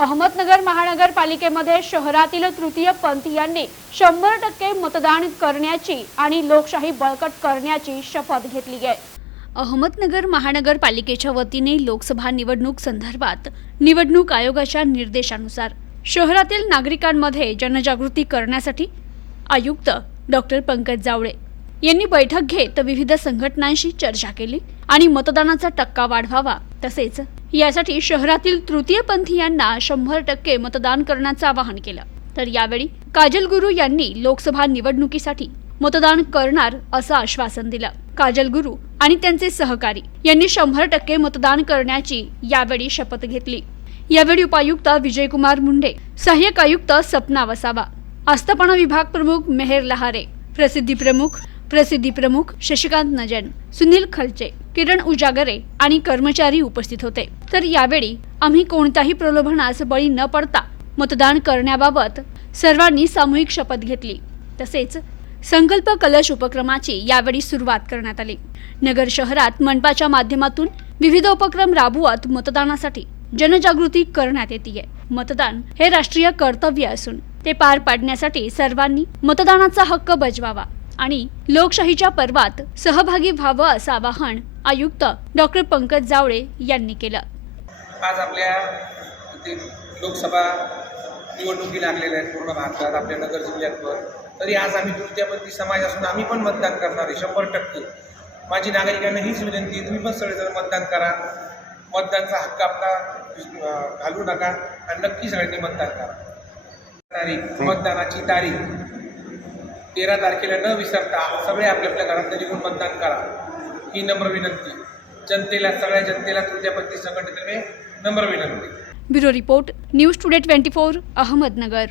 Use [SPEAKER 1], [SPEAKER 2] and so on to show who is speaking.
[SPEAKER 1] अहमदनगर महानगरपालिकेमध्ये शहरातील तृतीय पंथीयांनी शंभर टक्के मतदान करण्याची आणि लोकशाही बळकट करण्याची शपथ घेतली आहे. अहमदनगर महानगरपालिकेच्या वतीने लोकसभा निवडणूक संदर्भात निवडणूक आयोगाच्या निर्देशानुसार शहरातील नागरिकांमध्ये जनजागृती करण्यासाठी आयुक्त डॉक्टर पंकज जावळे यांनी बैठक घेत विविध संघटनांशी चर्चा केली. आणि मतदानाचा टक्का वाढवावा. तसेच यासाठी शहरातील तृतीयपंथीयांना शंभर टक्के मतदान करण्याचं आवाहन केलं. तर यावेळी काजल गुरु यांनी लोकसभा निवडणुकीसाठी मतदान करणार असं आश्वासन दिलं. काजल गुरु आणि त्यांचे सहकारी यांनी शंभर टक्के मतदान करण्याची यावेळी शपथ घेतली. यावेळी उपायुक्त विजयकुमार मुंडे सहाय्यक आयुक्त सपना वसावा आस्थापना विभाग प्रमुख मेहेर लहारे प्रसिद्धी प्रमुख प्रसिद्धी प्रमुख शशिकांत नजन सुनील खलचे किरण उजागरे आणि कर्मचारी उपस्थित होते. तर यावेळी आम्ही कोणत्याही प्रलोभनास बळी न पडता मतदान करण्याबाबत सर्वांनी सामूहिक शपथ घेतली. तसेच संकल्प कलश उपक्रमाची यावेळी सुरुवात करण्यात आली. नगर शहरात मनपाच्या माध्यमातून विविध उपक्रम राबवत मतदानासाठी जनजागृती करण्यात येते मतदान हे राष्ट्रीय कर्तव्य असून ते पार पाडण्यासाठी सर्वांनी मतदानाचा हक्क बजवावा. आणि लोकशाहीच्या पर्वात सहभागी व्हावं असं आवाहन आयुक्त डॉक्टर पंकज जावळे यांनी केलं.
[SPEAKER 2] आज आपल्या लोकसभा निवडणुकी लागलेल्या आहेत पूर्ण भारतात आपल्या नगर जिल्ह्यातवर. तरी आज आम्ही तृतीयपंथी समाज असून आम्ही पण मतदान करणार आहे शंभर टक्के. माझी नागरिकांना हीच विनंती आहे तुम्ही पण सगळेजण मतदान करा. मतदानचा हक्क आपला घालू नका आणि नक्की सगळ्यांनी मतदान करा. तारीख मतदानाची तारीख. तेरा तारखेला न विसरता सगळे आपल्या आपल्या घरात निघून मतदान करा. ही नम्र विनंती. जनतेला सगळ्या जनतेला तृतीयपंथी संघटनेतर्फे नम्र विनंती.
[SPEAKER 1] Bureau report news today twenty four Ahmednagar.